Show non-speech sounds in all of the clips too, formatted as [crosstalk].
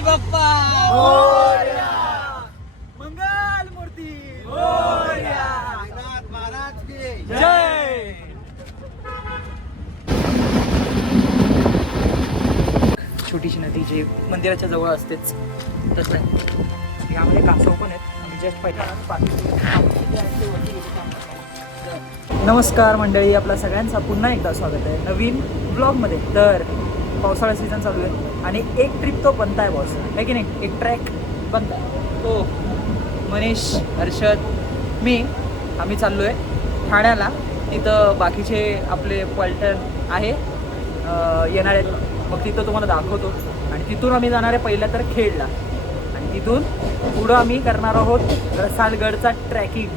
गणपती बाप्पा मंगल मूर्ती. महाराज की. जय. छोटीशी नदी जी मंदिराच्या जवळ असतेच. तसं आहे. यामध्ये कासव पण आहेत. आम्ही जस्ट नमस्कार मंडळी आपल्या सगळ्यांचा पुन्हा एकदा स्वागत आहे नवीन ब्लॉगमध्ये तर पावसाळा सीझन चालू आहे. आणि एक ट्रिप तो बनताय बॉस आहे की नाही? एक ट्रॅक बनताय. तो मनीष हर्षद मी आम्ही चाललो आहे ठाण्याला. तिथं बाकीचे आपले पलटण आहे. येणार आहेत. मग तिथं तुम्हाला दाखवतो. आणि तिथून आम्ही जाणार आहे पहिला तर खेडला. आणि तिथून पुढं आम्ही करणार आहोत रसालगडचा ट्रॅकिंग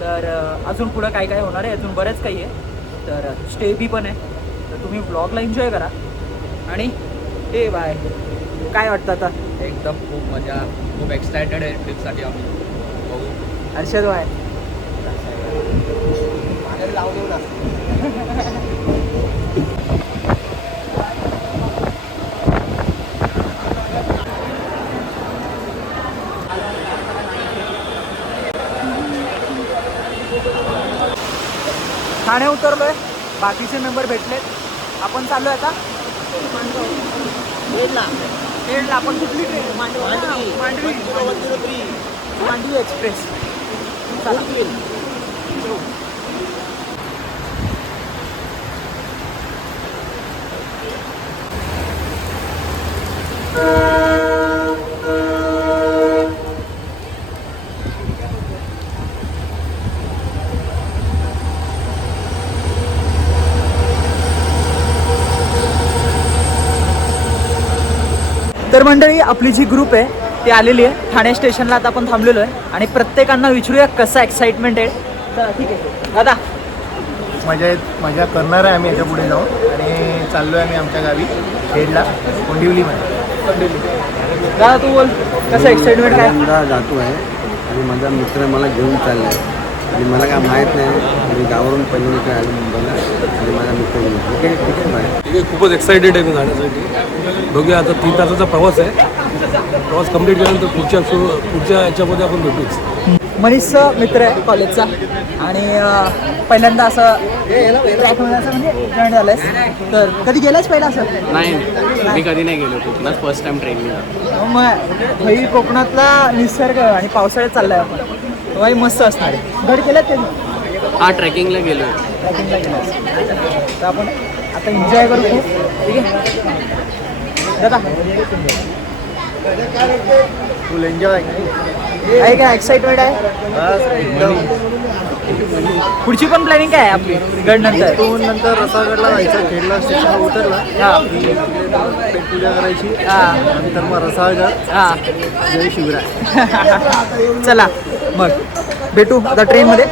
तर अजून पुढं काय काय होणार आहे? अजून बरंच काही आहे. तर स्टे बी पण आहे. तर तुम्ही ब्लॉगला एन्जॉय करा. आणि ए बाय. काय वाटतं आता? एकदम खूप मजा खूप एक्सायटेड आहे ट्रिपसाठी आम्ही. बघू. हर्षद बाय. ठाणे उतरलोय. बाकीचे मेंबर भेटलेत. आपण चाललोय आता? खेडला आपण कुठली ट्रेन मांडवी मांडवी मांडवी एक्सप्रेस चला तर मंडळी आपली जी ग्रुप आहे ती आलेली आहे. ठाणे स्टेशनला आता आपण थांबलेलो आहे. आणि प्रत्येकांना विचारूया कसं एक्साइटमेंट आहे. तर ठीक आहे. दादा. मजा येत मजा करणार आहे आम्ही याच्यापुढे जाऊन. आणि चाललो आहे आम्ही आमच्या गावी खेडला कोंडिवलीमध्ये. दादा तू बोल. कसं एक्साइटमेंट काय? जातो आहे आणि माझा मित्र मला घेऊन चालला आहे आणि मला काय माहीत नाही मी गावावरून पहिल्यांदा इकडे आलो मुंबईला आणि माझा मित्र ठीक आहे ठीक आहे बाय ठीक आहे खूपच एक्सायटेड आहे मी जाण्यासाठी बघूया आता तीन तासाचा प्रवास आहे. प्रवास कंप्लीट केल्यानंतर पुढच्या सु पुढच्या याच्यामध्ये आपण भेटूच. मनीषचा मित्र आहे कॉलेजचा आणि पहिल्यांदा असं ट्रॅक असं म्हणजे जॉईन झालंयस. तर कधी गेलास पहिला असं? नाही मी कधी नाही गेलो. कोकणात फर्स्ट टाइम ट्रेननी मग भाई कोकणातला निसर्ग आणि पावसाळ्यात चाललाय आपण. भाई मस्त असणार आहे. गड केल्यात कधी हा ट्रेकिंगला गेलो. ट्रॅकिंगला गेलास तर आपण आता एन्जॉय करू खूप. ठीक आहे? दादा. फुल एन्जॉय आहे काय एक्साइटमेंट आहे? बस एकदम. पुढची पण प्लॅनिंग काय आहे आपली? गड नंतर? इथून नंतर रसागडला जायचं खेडला स्टेशनला उतरला. हा. पेट पूजा करायची. हा. नंतर मग रसागड हा. जय शिवराय. [laughs] चला. मग भेटू आता ट्रेनमध्ये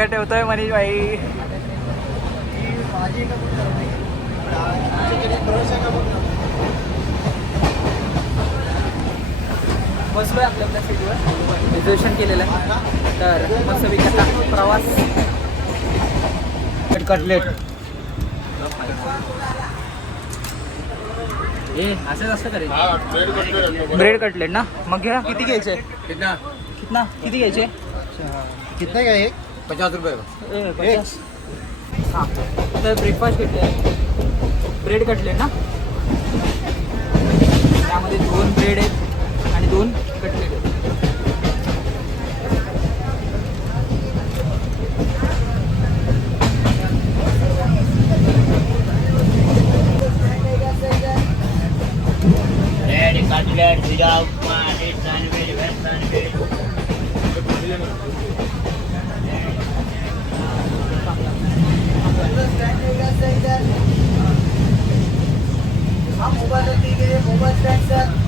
बॅगा ठेवतोय मनीष भाई बसलोय आपल्या आपल्या सीटवर. रिझर्वेशन केलेलं आहे. तर मस्त आता प्रवास. कटलेट ए असंच असतं करे ब्रेड कटलेट ना? मग घ्या. किती घ्यायचे? कितना? किती घ्यायचे? कितने काय एक पचास रुपये का? पचास. हां. तर ब्रेकफास्ट घेतले ब्रेड कटले ना? त्यामध्ये दोन ब्रेड आहेत आणि दोन कटलेट आहेत. ब्रेड कटलेट जिरा उपमा हा मोबाईल मोबाईल स्टँड सर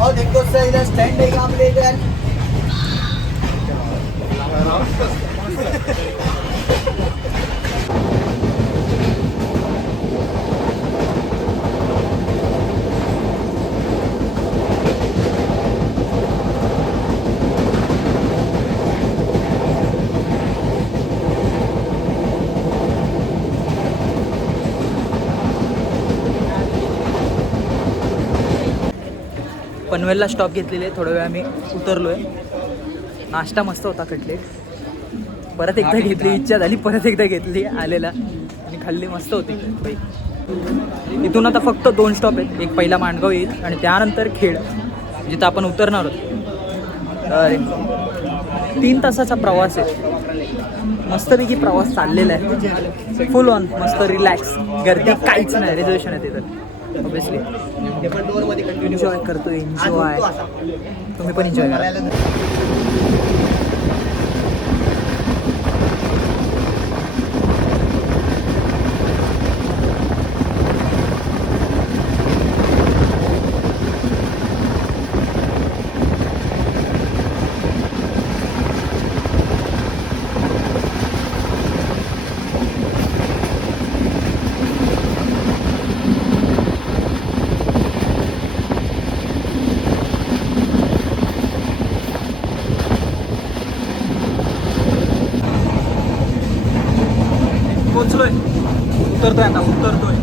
और देखो सर इधर स्टैंड है काम लेकर पनवेलला स्टॉप घेतलेले थोडा वेळ आम्ही उतरलो आहे नाश्ता मस्त होता कटलेट. परत एकदा घेतली इच्छा झाली परत एकदा घेतली आलेला. आणि खाल्ली मस्त होती. इथून आता फक्त दोन स्टॉप आहेत. एक पहिला माणगाव येईल आणि त्यानंतर खेड जिथं आपण उतरणार आहोत. तीन तासाचा प्रवास आहे. मस्तपैकी प्रवास चाललेला आहे. फुल ऑन मस्त रिलॅक्स गर्दी काहीच नाही. रिझर्वेशन आहे तिथं ऑब्विसली एन्जॉय करतो एन्जॉय तुम्ही पण एन्जॉय करा पोचलोय उतरतोय आता उतरतोय.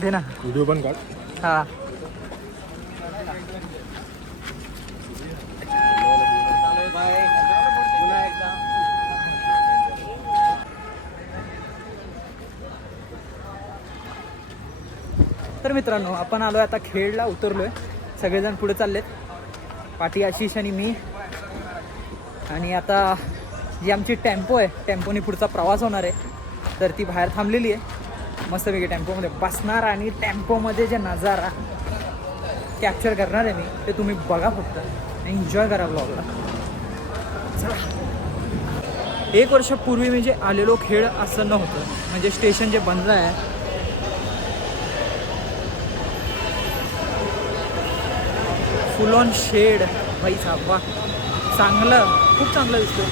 दे ना. व्हिडिओ पण काढ. हा. तर मित्रांनो आपण आलोय आता खेडला आहे सगळेजण पुढे चाललेत. पाठी आशिष आणि मी. आणि आता जी आमची टेम्पो आहे टेम्पोनी पुढचा प्रवास होणार आहे. तर ती बाहेर थांबलेली आहे. मस्तपैकी टेम्पोमध्ये बसणार आणि टेम्पोमध्ये जे नजारा कॅप्चर करणार आहे मी ते तुम्ही बघा फक्त. एन्जॉय करा ब्लॉगला एक वर्षापूर्वी मी जे आलेलो खेळ असं नव्हतं. म्हणजे स्टेशन जे बनलं आहे फुल ऑन शेड. बाई वा चांगलं. खूप चांगलं दिसतो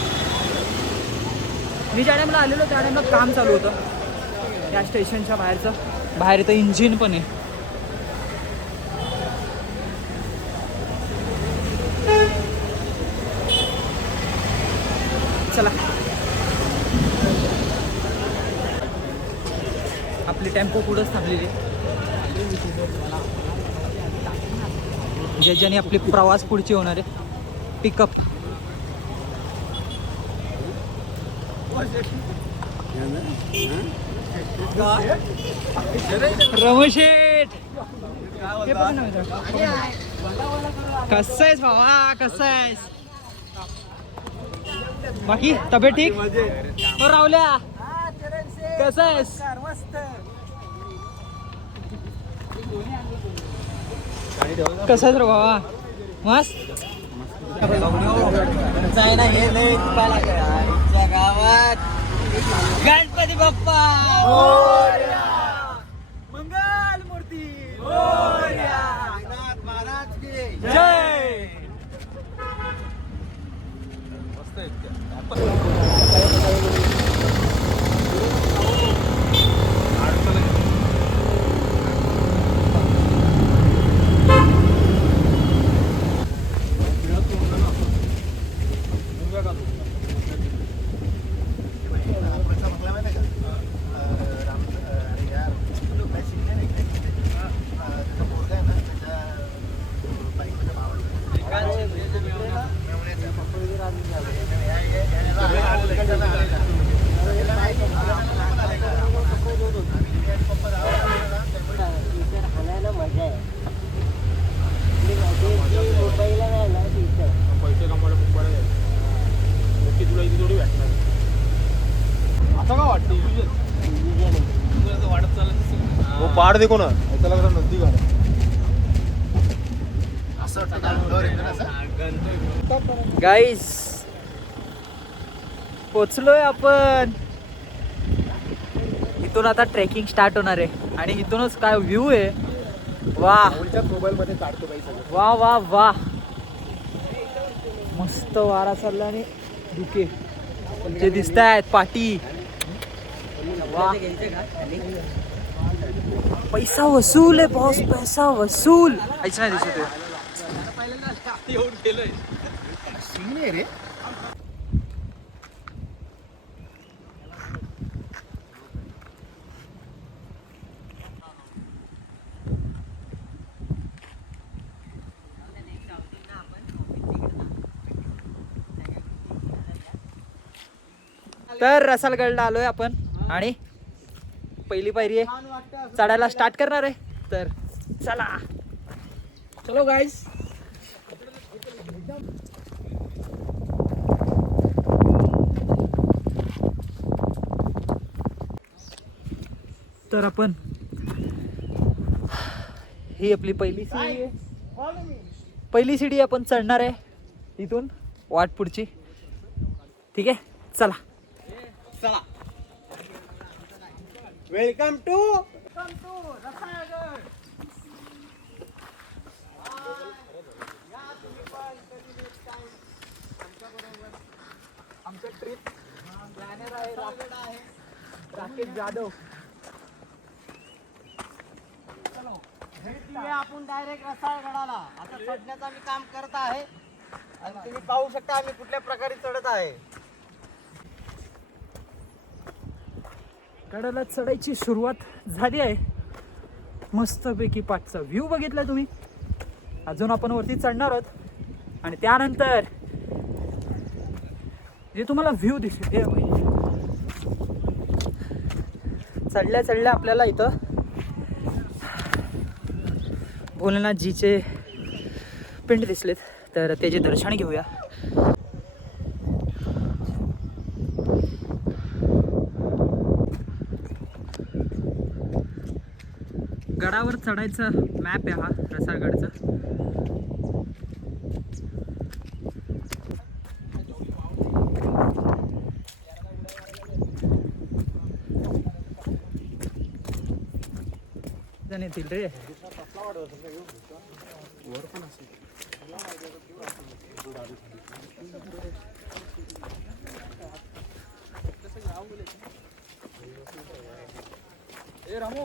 मी ज्या टाईमला आलेलो त्या टाईमला काम चालू होतं. या स्टेशनच्या बाहेरचं. बाहेर इथं इंजिन पण आहे. चला. आपली टेम्पो पुढंच थांबलेली ज्याच्याने आपली प्रवास पुढची होणार आहे पिकअप रमशेठ कस कसं आहेस भावा? कसं आहेस? बाकी तब्येत ठीक? हो रावल्या कस आहेस? कसं आहेस रे भावा? मस्त? गणपती बाप्पा मंगल मूर्ती जय वो पहाड़ देखो ना ऐसा लग रहा नदी का गाईस पोचलोय आपण. इथून आता ट्रेकिंग स्टार्ट होणार आहे. आणि इथूनच काय व्ह्यू आहे? वा काढतो वा वा वा मस्त वारा चालला आणि धुके जे दिसत आहेत पाटी. वा पैसा वसूल आहे बॉस पैसा वसूल काहीच नाही दिसत आहे. रे तर रसालगडला आलोय आपण आणि पहिली पायरी आहे. चढायला स्टार्ट करणार आहे. तर चला. चलो गाईस तर आपण ही आपली पहिली सीडी आहे. पहिली सीडी आपण चढणार आहे इथून वाट पुढची. ठीक आहे? चला. चला. वेलकम टू आमचं ट्रिप प्लॅनर आहे आहे राकेश जाधव. आपण डायरेक्ट रसाळगडाला. आता चढण्याचं आम्ही काम करत आहे. आणि तुम्ही पाहू शकता आम्ही कुठल्या प्रकारे चढत आहे. गडाला चढायची सुरुवात झाली आहे. मस्तपैकी पाठचा व्ह्यू बघितला तुम्ही. अजून आपण वरती चढणार आहोत. आणि त्यानंतर जे तुम्हाला व्ह्यू दिसेल ते चढल्या चढल्या आपल्याला इथं भोलेनाथजीचे पिंड दिसलेत. तर त्याचे दर्शन घेऊया. चढायचा मॅप आहे हा रसाळगडचा. जण येतील रे. ए रामू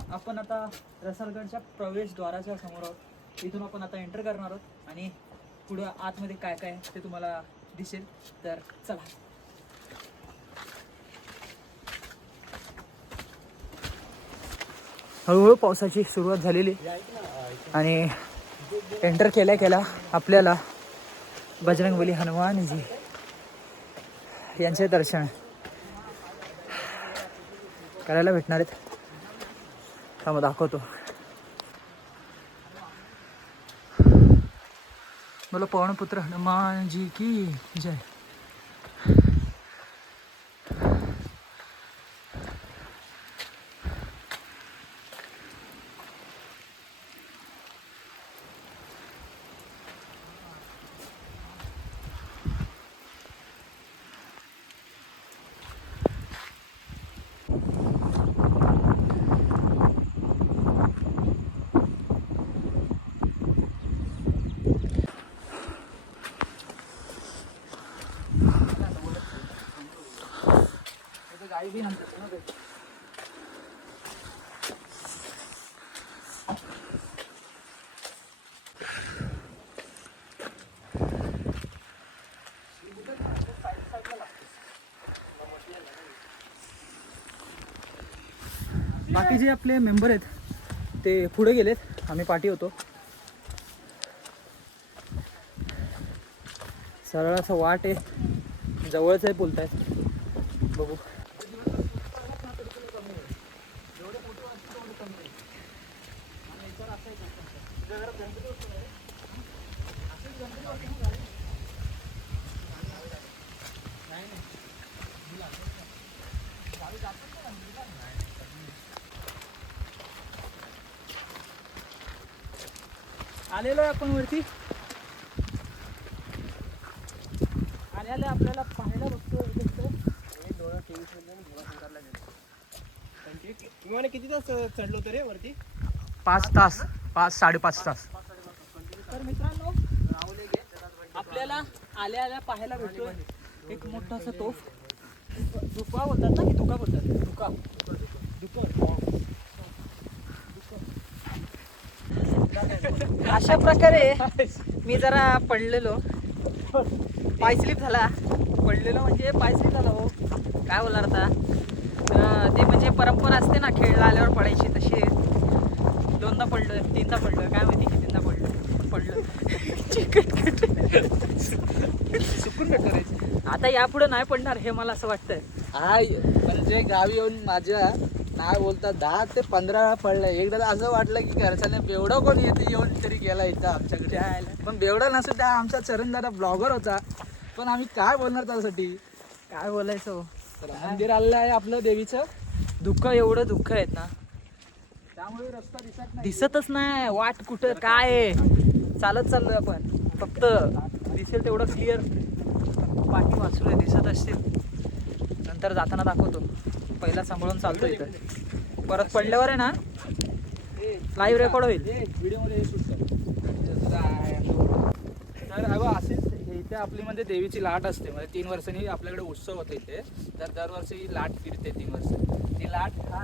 आपण आता रसालगडच्या प्रवेशद्वाराच्या समोर आहोत. इथून आपण आता एंटर करणार आहोत. आणि पुढं आतमध्ये काय काय आहे ते तुम्हाला दिसेल. तर चला. हळूहळू पावसाची सुरुवात झालेली. आणि एंटर केल्या केल्या आपल्याला बजरंगबली हनुमानजी यांचे दर्शन करायला भेटणार आहेत. थांबा दाखवतो. बोला पवनपुत्र हनुमानजी की जय? बाकी जे आपले मेंबर आहेत ते पुढे गेलेत. आम्ही पाठी होतो. सरळ असं वाट आहे. जवळच आहे बोलतायत. बघू. आलेलो आहे आपण वरती. आले आले आपल्याला पाहायला बघतो विमाने किती तास चढलो होतो रे वरती? पाच तास पाच साडेपाच तास. तर मित्रांनो आपल्याला आल्या आल्या पाहायला भेटतोय. एक मोठासा तोफ. दुका बोलतात ना की दुका बोलतात? अशा प्रकारे मी जरा पडलेलो. पाय स्लिप झाला. पडलेलो म्हणजे पाय स्लिप झाला हो. काय बोलणार आता? ते म्हणजे परंपरा असते ना खेळला आल्यावर पडायची तशी. दोनदा पडलं तीनदा पडलं काय माहिती कितींदा पडलं पडलं रे आता यापुढे नाही पडणार हे मला असं वाटतंय. हाय म्हणजे गावी येऊन माझ्या नाही बोलता दहा ते पंधरा वेळा पडलंय एकदा असं वाटलं की घरच्याने बेवडा कोण येते येऊन तरी गेला इथं आमच्याकडे. पण बेवडा नसून त्या आमचा चरण दादा ब्लॉगर होता. पण आम्ही काय बोलणार त्यासाठी? काय बोलायचं हो? मंदिर आलेलं आहे आपलं देवीचं. दुःख एवढं दुःख आहेत ना. त्यामुळे रस्ता दिसत नाही. दिसतच नाही. वाट कुठं काय आहे? चालत चाललोय आपण. फक्त दिसेल तेवढं क्लिअर पाठी वाचलोय दिसत असतील. नंतर जाताना दाखवतो. पहिला सांभाळून चालतो इथं. परत पडल्यावर आहे ना लाईव्ह रेकॉर्ड होईल. व्हिडिओमध्ये शूट कर. तर अगं असेच इथे आपली म्हणजे देवीची लाट असते. म्हणजे तीन वर्षांनी आपल्याकडे उत्सव होतो इथे. तर दरवर्षी ही लाट फिरते तीन वर्ष. ती लाट हा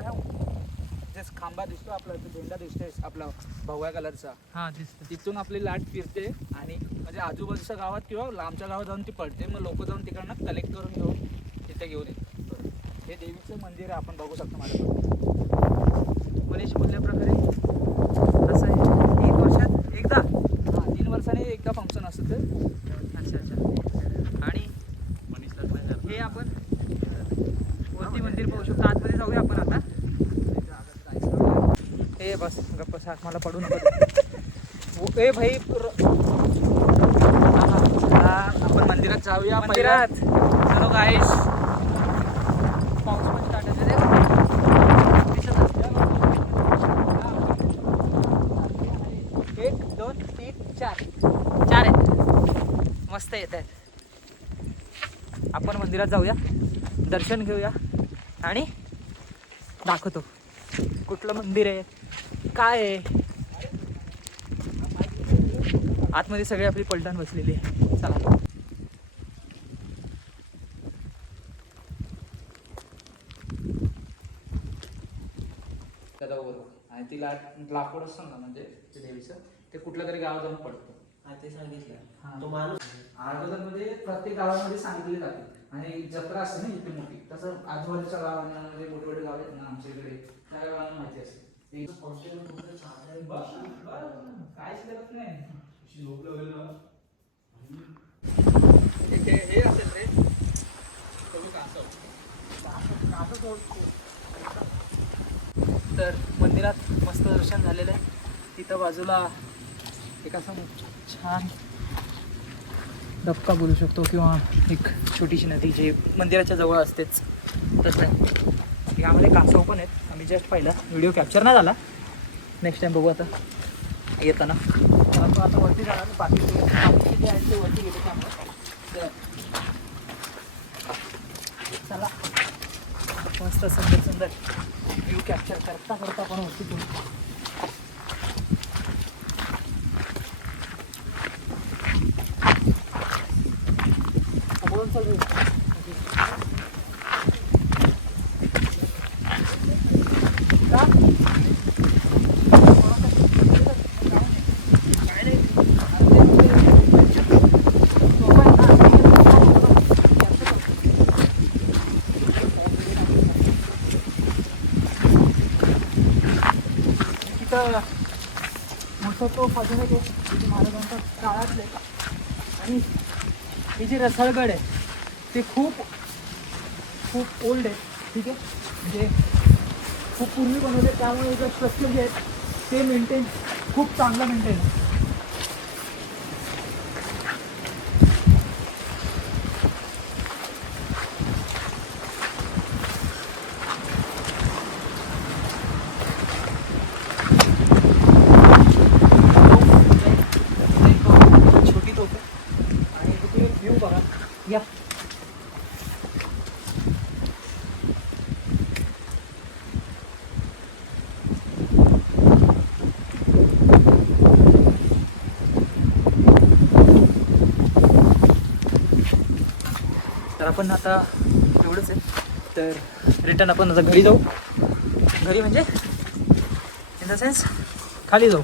जे खांबा दिसतो आपला तो झेंडा दिसतोय आपला भगव्या कलरचा. हां दिसतं तिथून आपली लाट फिरते आणि म्हणजे आजूबाजूच्या गावात किंवा लांबच्या गावात जाऊन ती पडते. मग लोक जाऊन तिकडनं कलेक्ट करून घेऊन तिथे घेऊन येतात. हे देवीचं मंदिर आपण बघू शकतो माझ्या मनीष बोलल्याप्रकारे असं आहे. एक वर्षात एकदा? हां तीन वर्षांनी एकदा फंक्शन असतं ते. अच्छा अच्छा. आणि हे आपण वरती मंदिर पाहू शकतो? आतमध्ये जाऊया आपण आता. ए बस गप्प साठ मला पडू नको. [laughs] ए भाई आपण मंदिरात जाऊया मंदिरात. चलो गाईस पाऊस पण टाकायचं रे दिसत एक दोन तीन चार चार मस्त येत आहेत. आपण मंदिरात जाऊया दर्शन घेऊया आणि दाखवतो कुठलं मंदिर आहे काय आहे. आतमध्ये सगळी आपली पलटण बसलेली आहे. चला. आणि ती लाट लाकूड असतं ना म्हणजे ते देवीचं. ते कुठल्या तरी गावात जाऊन पडतं. ते सांगितलं. हा. तो माणूस अगोदरमध्ये प्रत्येक गावामध्ये सांगितले जाते. आणि जत्रा असते ना इथे मोठी तसं आजूबाजूच्या गावांमध्ये मोठे मोठे गाव आहेत ना आमच्या इकडे त्या गावांना माहिती असते. काहीच करत नाही. हे- असेल रे. तर मंदिरात मस्त दर्शन झालेलं आहे. तिथं बाजूला एक असा छान डबका बोलू शकतो किंवा एक छोटीशी नदी जी मंदिराच्या जवळ असतेच. तसं यामध्ये कासव पण आहेत. आम्ही जस्ट पाहिला व्हिडिओ कॅप्चर नाही झाला. नेक्स्ट टाइम बघू आता. येताना. आपण आता वरती जाणार बाकी जे आहेत ते वरती गेले त्यामुळे. चला. मस्त सुंदर सुंदर. व्ह्यू कॅप्चर करता करता पण वरती पोहोचू. समोरून चालू आहे. का? काय नाही. सोपं आहे ना. तिथं मोठं तो अजून एक आहे, म्हणजे महाराजांच्या काळातले. आणि ही जी रसाळगड आहे ते खूप खूप ओल्ड आहे ठीक आहे? जे खूप पूर्वी बनवले त्यामुळे जे स्ट्रक्चर जे आहेत ते मेंटेन खूप चांगलं मेंटेन आहे छोटी तोफ आहे आणि तुम्ही व्ह्यू बघा या तर आपण आता एवढंच आहे. तर रिटर्न आपण आता घरी जाऊ. घरी म्हणजे इन द सेन्स खाली जाऊ.